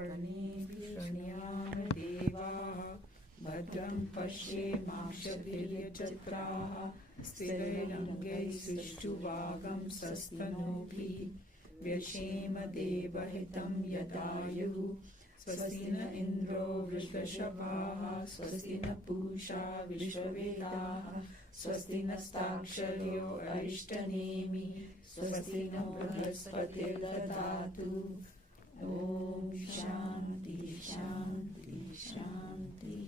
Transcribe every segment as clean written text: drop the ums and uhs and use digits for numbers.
शृणुयाम देवाः भद्रं पश्येमाक्षभिर्यजत्राः स्थिरैरङ्गैः सुष्ठुवागं सस्तनूभिः व्यशेम देवहितं यदायुः स्वस्ति न इन्द्रो वृषभाः स्वस्ति न पूषा विश्ववेदाः स्वस्ति नस्ताक्षर्यो अरिष्टनेमि स्वस्ति न बृहस्पतिर्दधातु। ओम शांति शांति शांति।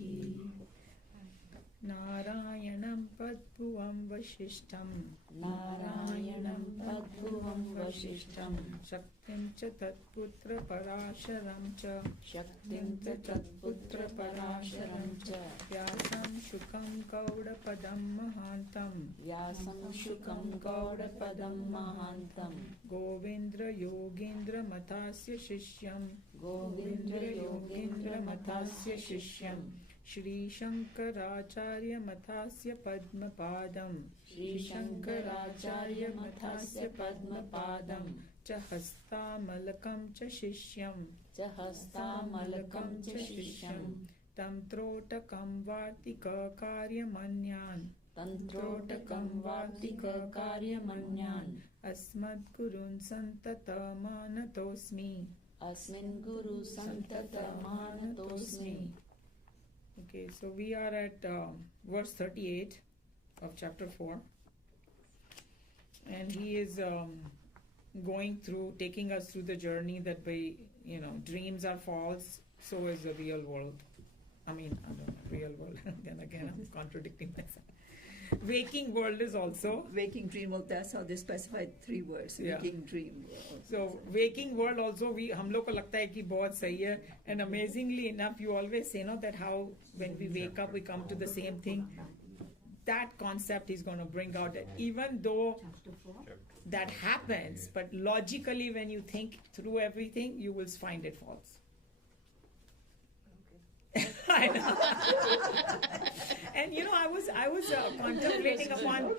नारायणं पद्भुवं वसिष्ठं नारायणं पद्भुवं वसिष्ठं शक्तिं च तत्पुत्र पराशरं च शक्तिं च तत्पुत्र पराशरं च व्यासं शुकं गौडपदं महान्तं व्यासं शुकं गौडपदं महान्तं गोविन्द्र योगीन्द्र मतास्य शिष्यं गोविन्द्र योगीन्द्र मतास्य शिष्यं श्री शंकराचार्य मतास्य पद्मपादं श्री शंकराचार्य मतास्य पद्मपादं च हस्तामलकं च शिष्यं च हस्तामलकं च शिष्यं तं त्रोटकं वार्तिककार्यमन्यान् तन्त्रोटकं वार्तिककार्यमन्यान् अस्मद्गुरून् सन्ततमानतोऽस्मि अस्मिन् गुरु सन्ततमानतोऽस्मि. Okay, so we are at verse 38 of chapter 4, and he is going through, taking us through the journey that dreams are false, so is the real world. I mean, I don't know, real world, then again I'm contradicting myself. Waking world is also waking dream. Well, that's how they specified 3 words. Waking dream. So waking world also हम लोग को लगता है कि बहुत सही है. And amazingly enough, you always say that how when we wake up we come to the same thing. That concept is going to bring out that even though that happens, but logically when you think through everything, you will find it false. I know. And I was contemplating upon,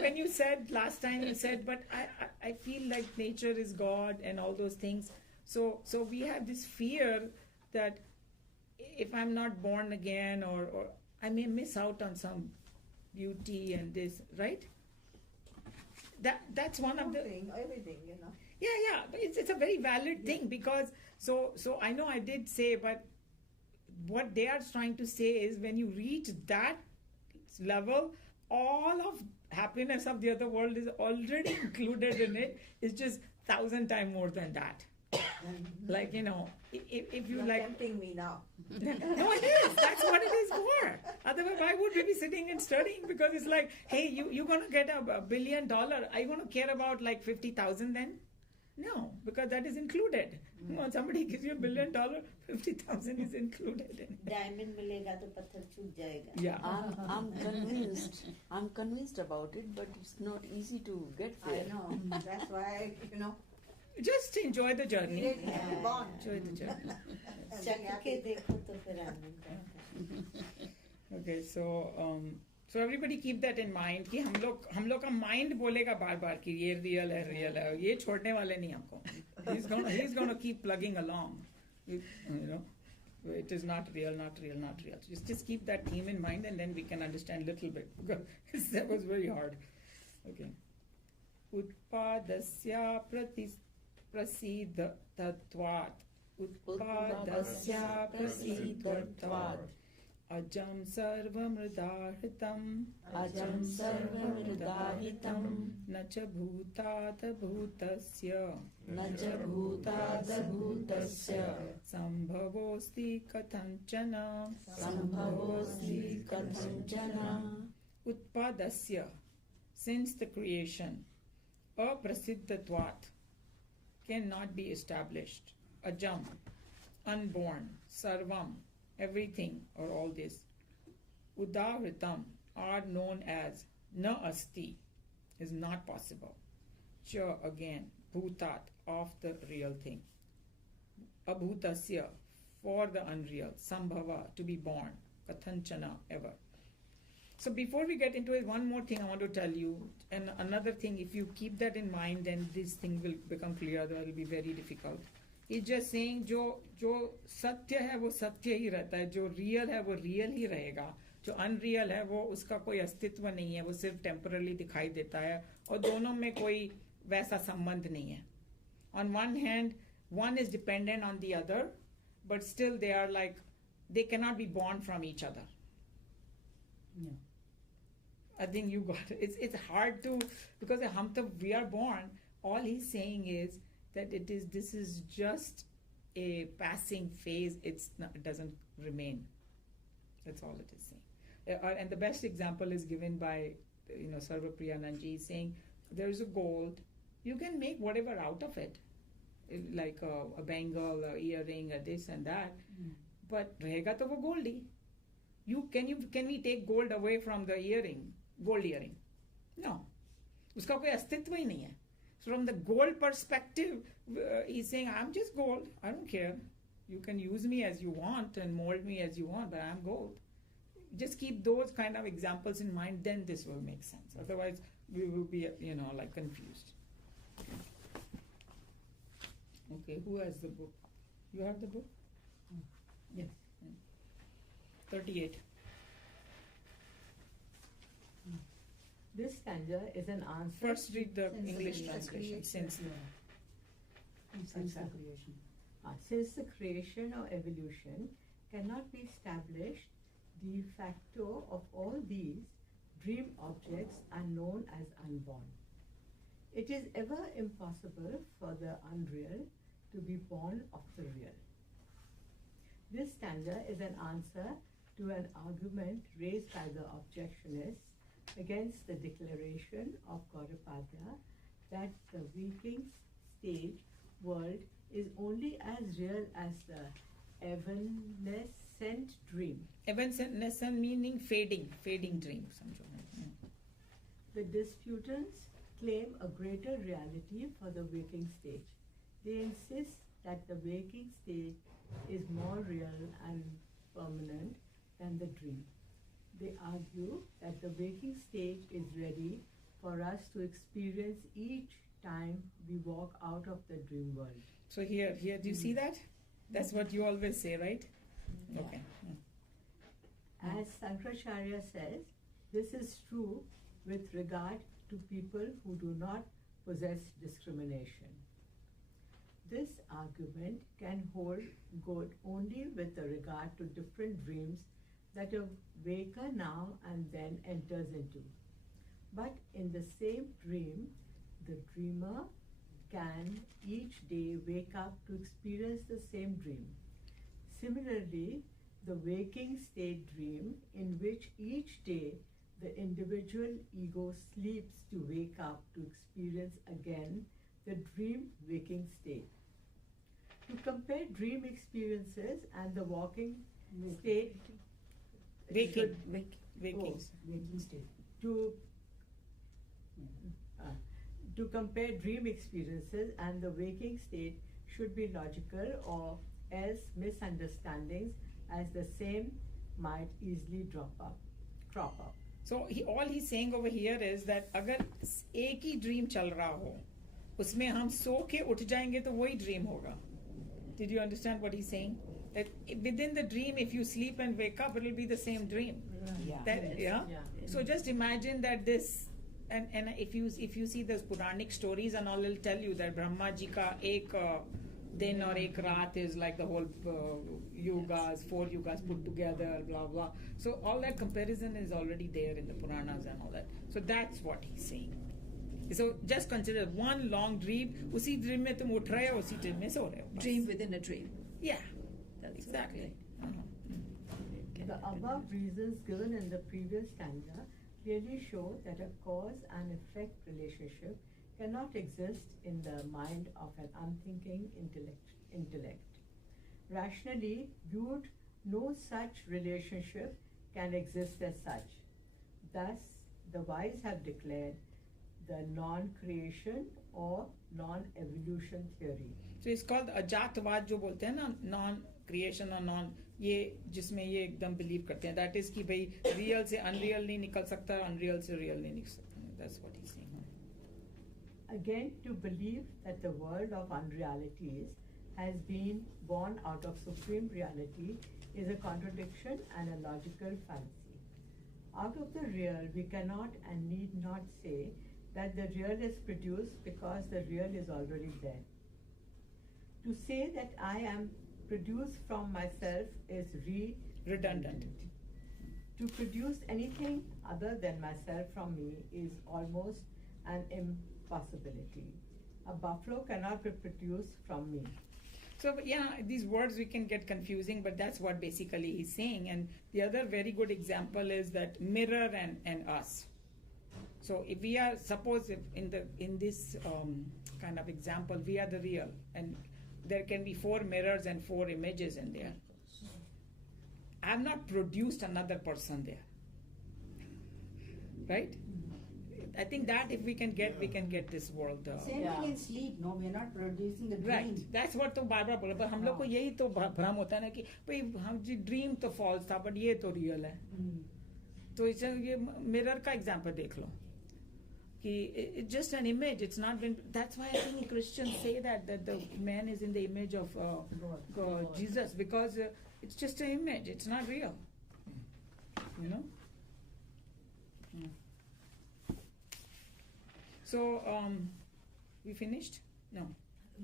when you said last time, you said, but I feel like nature is God and all those things. So we have this fear that if I'm not born again, or I may miss out on some beauty and this, right? That's one of the everything. Yeah. But it's a very valid thing, because so I know I did say, but what they are trying to say is when you reach that level, all of happiness of the other world is already included in it. It's just 1,000 times more than that. Like, if you You're like tempting me now. No, it is. That's what it is for. Otherwise, why would we be sitting and studying? Because it's like, hey, you're going to get $1 billion. Are you going to care about like 50,000 then? No, because that is included. Somebody gives you $1 billion, 50,000 is included in it. Diamond मिलेगा तो पत्थर छूट जाएगा. Yeah. I'm convinced about it, but it's not easy to get there. I know. That's why, Just enjoy the journey. Enjoy the journey. चख के देखो तो फिर आनंद आता है. Okay, so everybody keep that in mind कि हम लोग का mind बोलेगा बार बार कि ये real है, ये छोड़ने वाले नहीं हमको. He's gonna keep plugging along. It is not real. Just keep that theme in mind, and then we can understand little bit. Because that was very hard. Okay. Utpadasya prasiddhatvat. Utpadasya prasiddhatvat. Ajam sarvamridahitam nacha bhutasya sambhavosti kathanchana utpadasya, since the creation, aprasiddhatvat, cannot be established, ajam, unborn, sarvam, everything or all this, udahritam, are known as, na asti, is not possible, cha, again, bhutat, of the real thing, abhutasya, for the unreal, sambhava, to be born, kathanchana, ever. So before we get into it, one more thing I want to tell you, and another thing, if you keep that in mind, then this thing will become clear, that will be very difficult. He's just saying जो सत्य है वो सत्य ही रहता है, जो real है वो रियल ही रहेगा, जो अनरियल है वो उसका कोई अस्तित्व नहीं है, वो सिर्फ टेम्परली दिखाई देता है, और दोनों में कोई वैसा संबंध नहीं है. On one hand, one is dependent on the other, but still they are like, they cannot be born from each other. Yeah. I think you got it. It's hard to, because we are born. All he's saying is that this is just a passing phase. It doesn't remain. That's all it is saying. And the best example is given by Sarva Priyananji, saying there is a gold. You can make whatever out of it, like a bangle, a earring, a this and that. But rahega to wo gold hi. Can we take gold away from the earring? Gold earring? No. Uska koi astitva hi nahi hai. So from the gold perspective, he's saying, I'm just gold. I don't care. You can use me as you want and mold me as you want, but I'm gold. Just keep those kind of examples in mind, then this will make sense. Otherwise, we will be, like confused. Okay, who has the book? You have the book? Yes. 38. This stanza is an answer. First read the Since English the translation. Since Since the creation. Since the creation or evolution cannot be established, de facto of all these dream objects are known as unborn. It is ever impossible for the unreal to be born of the real. This stanza is an answer to an argument raised by the objectionists against the declaration of Gaudapada that the waking stage world is only as real as the evanescent dream. Evanescent meaning fading dream. The disputants claim a greater reality for the waking stage. They insist that the waking stage is more real and permanent than the dream. They argue that the waking stage is ready for us to experience each time we walk out of the dream world. So here, do you see that? That's what you always say, right? Okay. As Sankaracharya says, this is true with regard to people who do not possess discrimination. This argument can hold good only with regard to different dreams that a waker now and then enters into. But in the same dream, the dreamer can each day wake up to experience the same dream. Similarly, the waking state dream, in which each day the individual ego sleeps to wake up to experience again the dream waking state. To compare dream experiences and the waking state, Waking state. To compare dream experiences and the waking state should be logical, or else misunderstandings as the same might easily crop up. So all he's saying over here is that अगर एक ही dream चल रहा हो, उसमें हम सो के उठ जाएंगे तो वही ड्रीम होगा. Did you understand what he's saying? That within the dream, if you sleep and wake up, it will be the same dream. Yeah. So just imagine that this, and if you see those Puranic stories and all, it'll tell you that Brahma ji ka ek din or ek raat is like the whole yugas, 4 yugas put together, blah blah. So all that comparison is already there in the Puranas and all that. So that's what he's saying. So just consider one long dream. उसी dream में तुम उठ रहे हो, उसी dream में सो रहे हो. Dream within a dream. Yeah. That's Exactly. The above reasons given in the previous stanza clearly show that a cause and effect relationship cannot exist in the mind of an unthinking intellect. Rationally viewed, no such relationship can exist as such. Thus, the wise have declared the non-creation or non-evolution theory. So it's called अजातवाद जो बोलते हैं ना, non-creation or non, ये जिसमें ये एकदम believe करते हैं, that is कि भाई real से unreal नहीं निकल सकता, unreal से real नहीं निकल सकता. That's what he's saying. Again, to believe that the world of unrealities has been born out of supreme reality is a contradiction and a logical fallacy. Out of the real, we cannot and need not say that the real is produced because the real is already there. To say that I am produced from myself is Redundant. To produce anything other than myself from me is almost an impossibility. A buffalo cannot be produced from me. So yeah, these words we can get confusing, but that's what basically he's saying. And the other very good example is that mirror and us. So if we are, suppose if in this kind of example, we are the real, and there can be 4 mirrors and 4 images in there. I have not produced another person there, right? I think that if we can get this world. Same thing in sleep, no, we're not producing the dream. Right, that's what तो बार-बार बोला, पर हम लोग को यही तो भ्रम होता है ना कि भाई हम जी ड्रीम तो फॉल्स था, बट ये तो रियल है. तो इसे ये मिरर का एग्जांपल देख लो कि it's just an image. It's not been. That's why I think Christians say that the man is in the image of God, Jesus, because it's just an image. It's not real. You know. So we finished? No.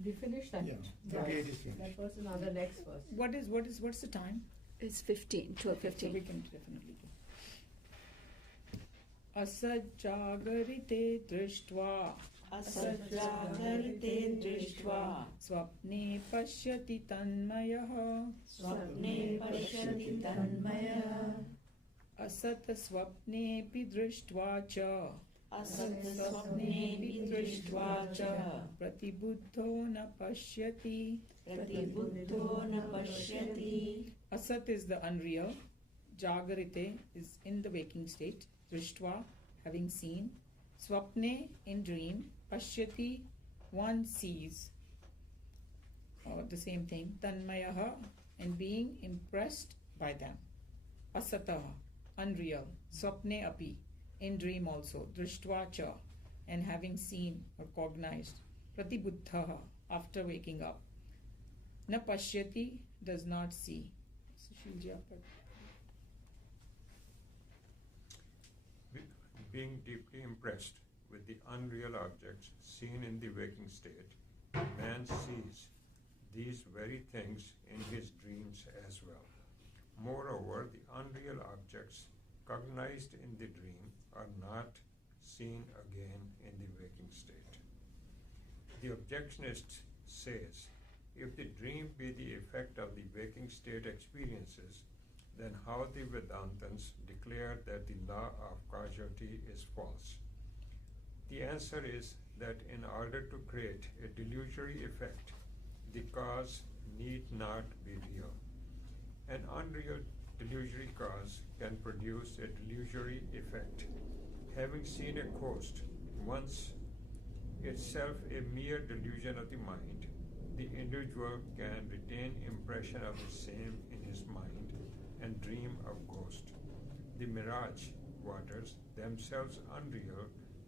We finished that. Yeah, 38 is finished. That was another next verse. What's the time? It's 15, 12:15. So we can definitely do. असज्जागरिते दृष्ट्वा असज्जागरिते दृष्ट्वा स्वप्ने पश्यति तन्मयः स्वप्ने पश्यति तन्मयः असत् स्वप्नेऽपि दृष्ट्वा च असत् स्वप्नेऽपि दृष्ट्वा च प्रतिबुद्धो न पश्यति. प्रतिबुद्धो न पश्यति. Asat is the unreal, Jagarite is in the waking state, Drishtva, having seen, Swapne, in dream, Pashyati, one sees, the same thing, Tanmayaha, and being impressed by them, Asataha, unreal, Swapne api, in dream also, Drishtva cha, and having seen or cognized, Pratibuddhaha, after waking up, Na Pashyati, does not see. Being deeply impressed with the unreal objects seen in the waking state, man sees these very things in his dreams as well. Moreover, the unreal objects cognized in the dream are not seen again in the waking state. The objectionist says, if the dream be the effect of the waking state experiences, then how the Vedantins declare that the law of causality is false? The answer is that in order to create a delusory effect, the cause need not be real. An unreal delusory cause can produce a delusory effect. Having seen a ghost, once itself a mere delusion of the mind, the individual can retain impression of the same in his mind and dream of ghost. The mirage waters, themselves unreal,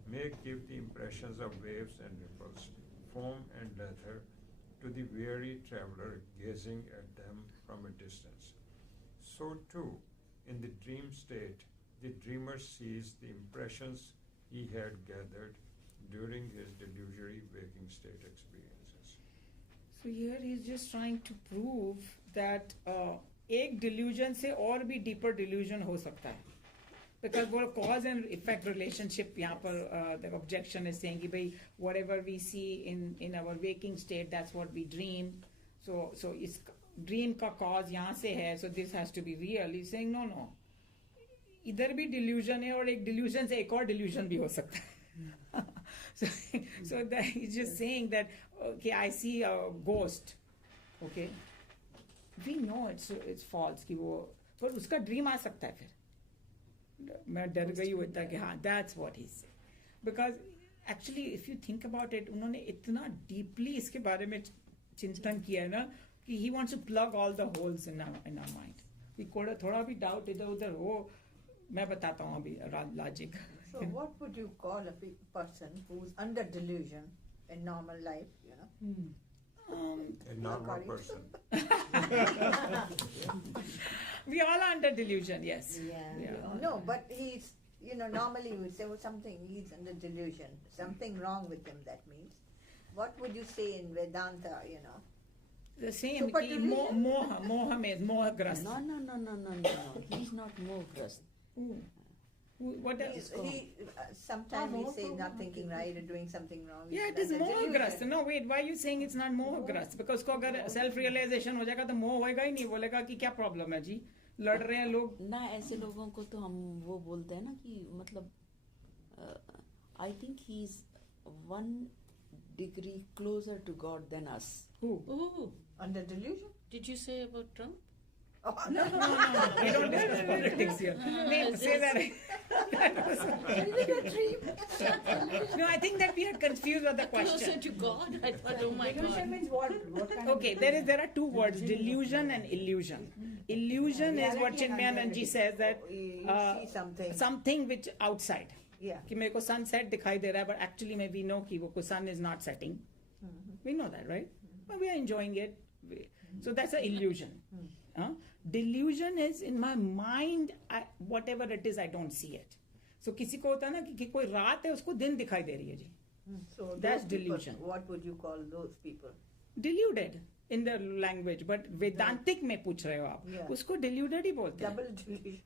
may give the impressions of waves and ripples, foam and leather, to the weary traveler gazing at them from a distance. So too, in the dream state, the dreamer sees the impressions he had gathered during his delusory waking state experiences. So here he is just trying to prove that एक delusion से और भी deeper delusion हो सकता है. Because वो cause and effect relationship यहाँ पर the objection is saying कि भाई whatever we see in our waking state, that's what we dream. So इस dream का cause यहाँ से है, so this has to be real. He's saying no. इधर भी delusion है और एक delusion से एक और delusion भी हो सकता है. So that he's just saying that okay, I see a ghost, okay, we know it's false कि वो, पर उसका dream आ सकता है फिर. मैं डर गई होता कि हाँ, that's what he's saying. Because actually if you think about it, उन्होंने इतना deeply इसके बारे में चिंतन किया है ना कि he wants to plug all the holes in our mind. कि थोड़ा भी doubt इधर उधर हो, मैं बताता हूँ अभी logic. So what would you call a person who's under delusion in normal life, you know? A normal person. We all are under delusion, yes. Yeah. No, but he's, normally we would say, he's under delusion. Something wrong with him, that means. What would you say in Vedanta, The same, Super ki delusion? moha means moha-grast. No. He's not moha-grast. What else? Sometimes we say not thinking right or doing something wrong. Yeah, it is moha-grast. No, wait, why are you saying it's not moha-grast? Because को अगर self-realization हो जाएगा तो मोह होएगा ही नहीं, बोलेगा कि क्या problem है जी, लड़ रहे हैं लोग. ना ऐसे लोगों को तो हम वो बोलते हैं ना कि मतलब I think he's 1 degree closer to God than us. Who? Oh, Under delusion? did you say about Trump? Oh, No. We don't discuss politics here. No, say that. No, I think that we are confused with the Closer question. to God? I thought, oh my Delusion God. means what? What kind Okay, of there are two words, delusion and illusion. Illusion is what Reality and Chinmayananji says that You see something. something which outside. Yeah. कि मेरे को sunset दिखाई दे रहा है, but actually maybe we know कि वो sun is not setting. We know that, right? But we are enjoying it. So that's an illusion. Delusion is in my mind, whatever it is, I don't see it. So किसी को होता है ना कि कोई रात है उसको दिन दिखाई दे रही है जी. So That's those people, delusion. what would you call those people? Deluded in the language, but Vedantic में पूछ रहे हो आप. Yeah. उसको deluded ही बोलते हैं. Double delusion.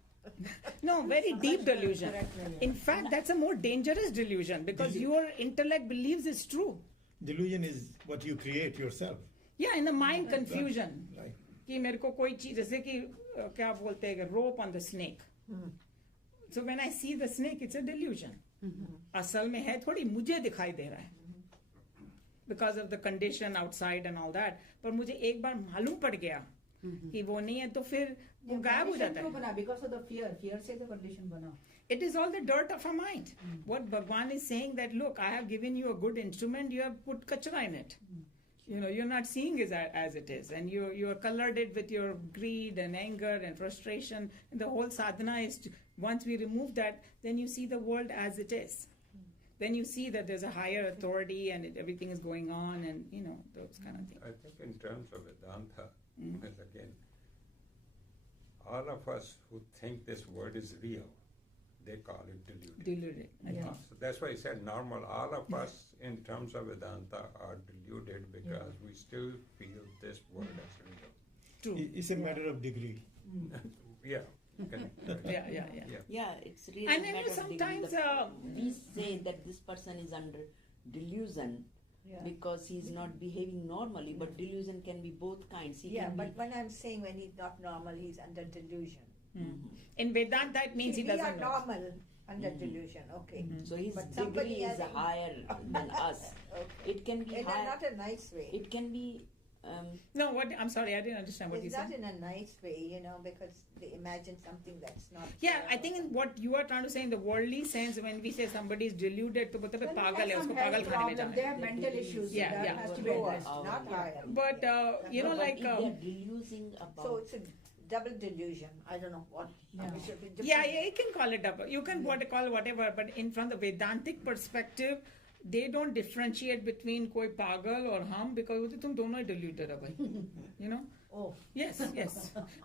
No, very deep delusion. In fact, that's a more dangerous delusion because your intellect believes it's true. Delusion is what you create yourself. Yeah, in the mind confusion. Right. कि मेरे को कोई चीज जैसे कि क्या बोलते हैं rope on the snake. So when I see the snake, it's a delusion. असल में है थोड़ी मुझे दिखाई दे रहा है. Because of the condition outside and all that. पर मुझे एक बार मालूम पड़ गया कि वो नहीं है तो फिर वो गायब हो जाता है. Because of the fear. Fear से तो condition बना. It is all the dirt of our mind. What Bhagwan is saying that, look, I have given you a good instrument, you have put kachra in it. You're not seeing it as it is. And you are colored it with your greed and anger and frustration. And the whole sadhana is, once we remove that, then you see the world as it is. Then you see that there's a higher authority and everything is going on and, those kind of things. I think in terms of Vedanta, as again, all of us who think this word is real, they call it deluded. Deluded. So that's why I said normal. All of us in terms of Vedanta are deluded because we still feel this word as real. True. It's a matter of degree. Yeah. Okay. Yeah. Yeah, it's really And a then matter of sometimes, we say that this person is under delusion because he's not behaving normally, but delusion can be both kinds. He Yeah, can but be, when I'm saying when he's not normal, he's under delusion. in Vedanta, it means See, he we doesn't are know. normal under delusion, okay. so his But somebody degree is having- higher than us. Okay. It can be In higher. not a nice way. It can be. No, I'm sorry, I didn't understand what you It's said. not in a nice way, because they imagine something that's not. Yeah, there I or think in something. what you are trying to say in the worldly sense, when we say somebody is deluded, तो बोलते हैं Well, पागल है, some उसको health पागल खाने में problem, जाना they है. have mental issues. Yeah, that yeah. has to be Lowest, addressed. not higher. But But like if they're delusing about. So it's a double delusion. I don't know what. Yeah. we should be different. yeah, you can call it double. You can call whatever, but from the Vedantic perspective, they don't differentiate between कोई पागल और हम because बोलते तुम दोनों ही deluded है भाई. Oh. Yes.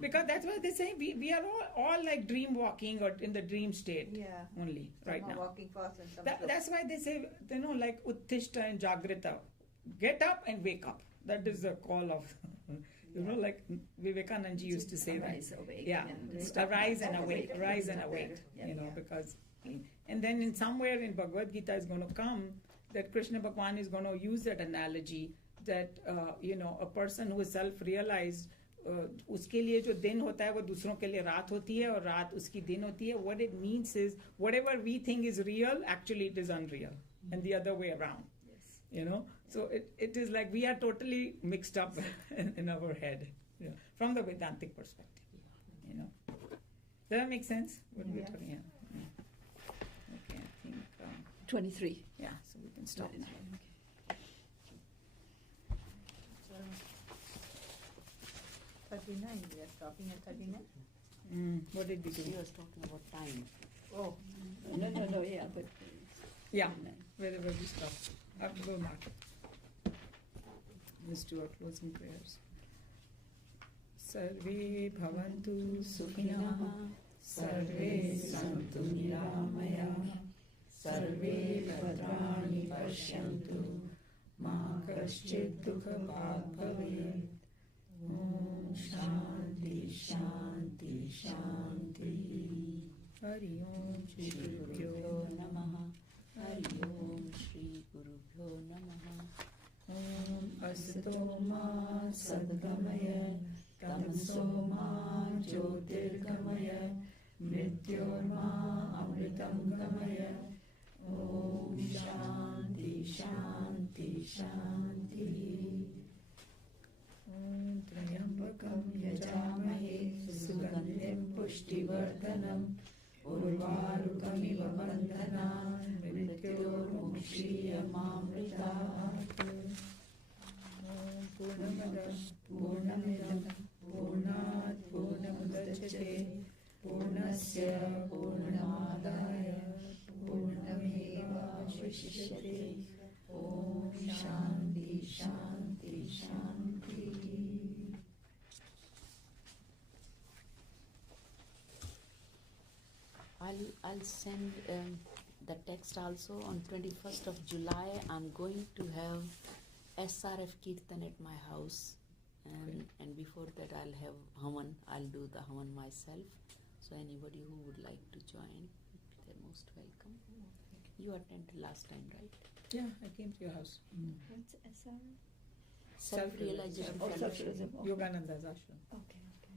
Because that's why they say we are all like dream walking or in the dream state Yeah. only right Some are now. walking fast and some slow. That's why they say, like Uttishta and Jagrita. Get up and wake up. That is the call of, like Vivekananda ji used to say that. Arise, awake. Yeah, arise and awake, rise and awake, Yeah. because, and then in somewhere in Bhagavad Gita is going to come that Krishna Bhagwan is going to use that analogy that, a person who is self-realized, उसके लिए जो दिन होता है वो दूसरों के लिए रात होती है और रात उसकी दिन होती है. What it means is whatever we think is real, actually it is unreal, and the other way around. So it is like we are totally mixed up in our head, from the Vedantic perspective. Does that make sense? What we're talking about? Okay, I think 23. yeah. So we can stop now. 39. We are stopping at 39. What did we do? He was talking about time. Oh. No, yeah, but Yeah, wherever we stop. Up to the mark. Let's do our closing prayers. Sarve bhavantu sukhinah, sarve santu niramaya, sarve bhadrani pashyantu, ma kaschid dukha bhag bhavet. Om Shanti Shanti Shanti. Hari Om Shri Gurubhyo Namaha. Hari Om Shri Gurubhyo Namaha. Om Asato Ma Sadgamaya, Tamaso Ma Jyotirgamaya, Mrityor Ma Amritam Gamaya. Om Shanti Shanti Shanti. Om Trayambakam Yajamahe Sugandhim Pushtivardhanam Urvarukamiva Bandhanam Mrityor Mukshiyamamritaat. Om Purnamada Purnamidam Purnat Purnamudachyate Purnasya Purnamadaya Purnameva Vashishyate. Om Shanti Shanti Shanti. I'll send the text also on 21st of July. I'm going to have SRF Kirtan at my house, and before that I'll have Havan. I'll do the Havan myself. So anybody who would like to join, they're most welcome. You attended last time, right? Yeah, I came to your house. What's SR? Self-realization Oh, fellowship. self-realization. Yogananda's ashram. Okay, okay.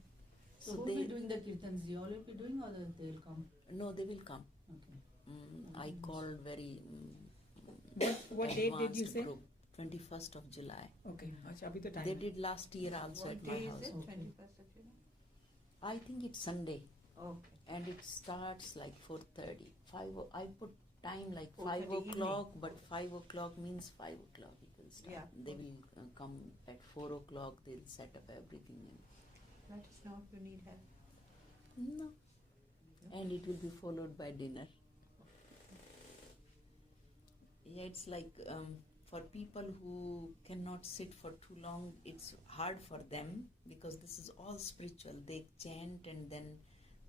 So who will be doing the kirtans? You all will be doing, or they'll come? No, they will come. Okay. I called very What date did you advanced say? group, 21st of July. Okay, acha, abhi to time They hai. did last year also What at my day is house. it? Okay. 21st of July? I think it's Sunday, Okay. and it starts like 4:30. I put time like 4:30 5 o'clock, but 5 o'clock means 5 o'clock it will start. Yeah. They will come at 4 o'clock. They'll set up everything. Let us know if you need help. No. And it will be followed by dinner. Yeah, it's like for people who cannot sit for too long, it's hard for them because this is all spiritual. They chant and then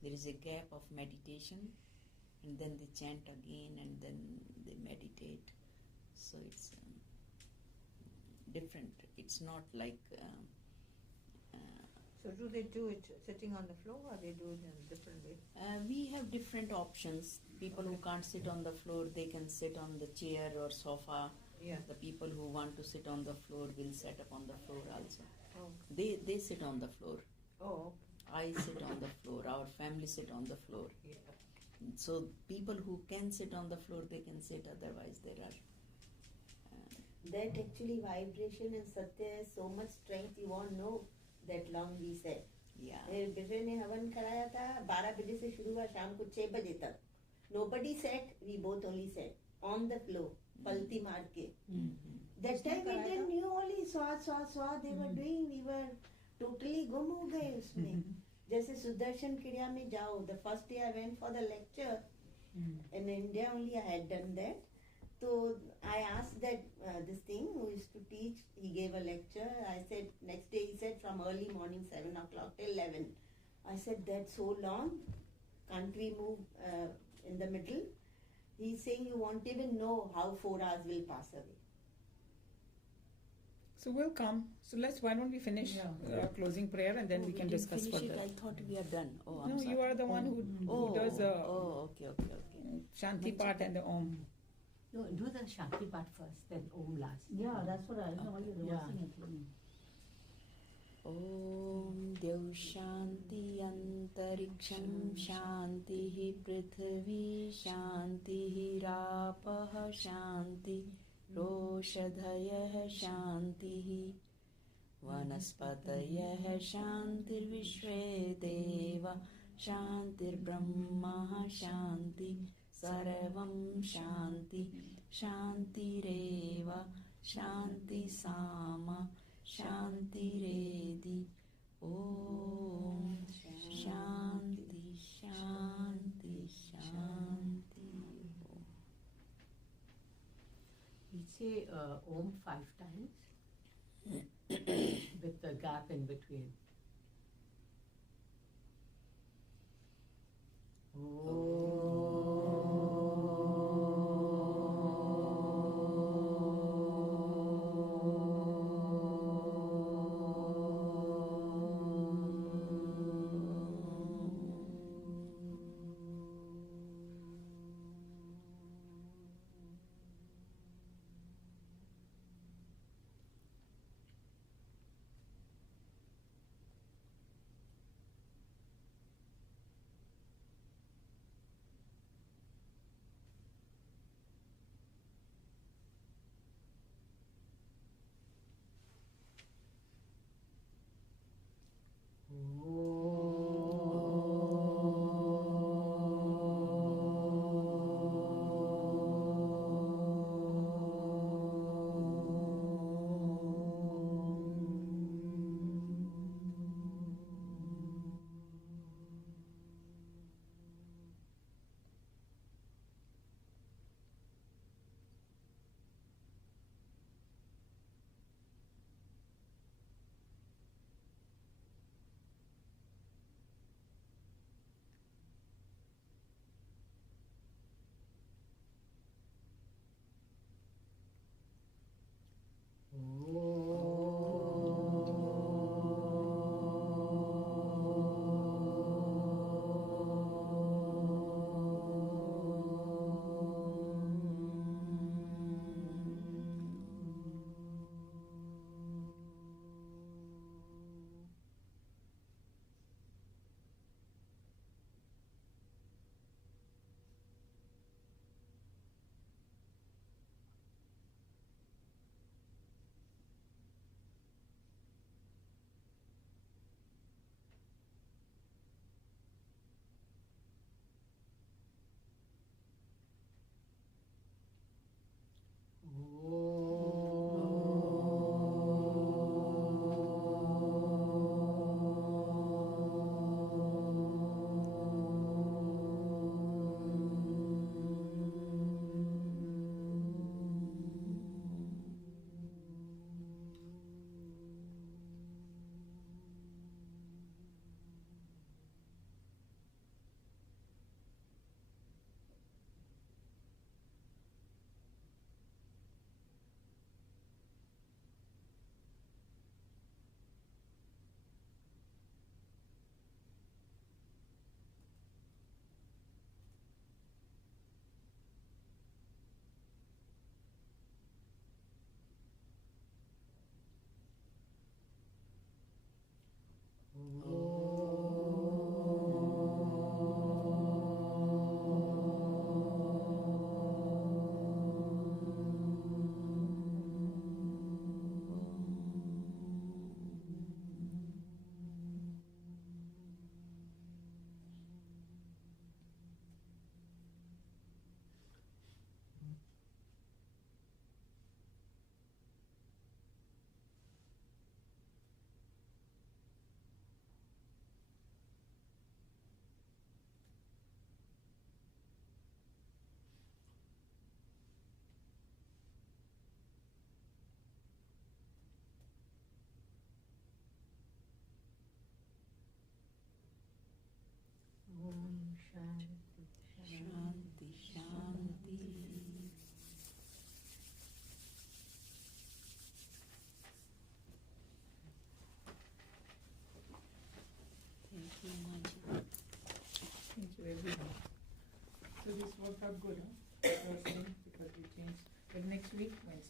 there is a gap of meditation and then they chant again and then they meditate. So it's different. It's not like... So do they do it sitting on the floor, or they do it in a different way? we have different options. People who can't sit on the floor, they can sit on the chair or sofa. Yeah. The people who want to sit on the floor will set up on the floor also. Oh. They sit on the floor. Oh. I sit on the floor. Our family sit on the floor. Yeah. So people who can sit on the floor, they can sit. Otherwise, there are. That actually vibration and satya has so much strength. You won't know that long we said. Yeah. बिररे ने हवन कराया था 12 बजे से शुरू हुआ शाम को 6 बजे तक. Nobody sat. We both only sat on the floor. पलती मार के. That time we didn't knew only swa they were doing. We were totally गुम हो गए उसमें. जैसे सुदर्शन क्रिया में जाओ. The first day I went for the lecture. In India only I had done that. So I asked that this thing who used to teach, he gave a lecture. I said, next day he said from early morning 7 o'clock till 11. I said, that's so long. Can't we move in the middle? He's saying you won't even know how 4 hours will pass away. So we'll come. So why don't we finish closing prayer and then we can discuss finish further. It. I thought we are done. Oh, I'm No, sorry. you are the one who does the okay. Shanti part and the Om. No, do the Shanti part first, then Om last. Yeah, that's what I know. You're Yeah. reversing it. Om Dev Shanti Antariksham Shanti Prithvi Shanti Rapah Shanti Roshadhayah Shanti Vanaspatayah Shantir Vishve Deva Shantir Brahma Shanti Sarvam Shanti Shanti Reva Shanti Sama Shanti Redi. Om Shanti Shanti Shanti. We say Om 5 times. gap in between. Shanti, Shanti. Thank you, Maji. Thank you, everyone. So this worked out good, huh? First thing, because we changed. But next week, Wednesday.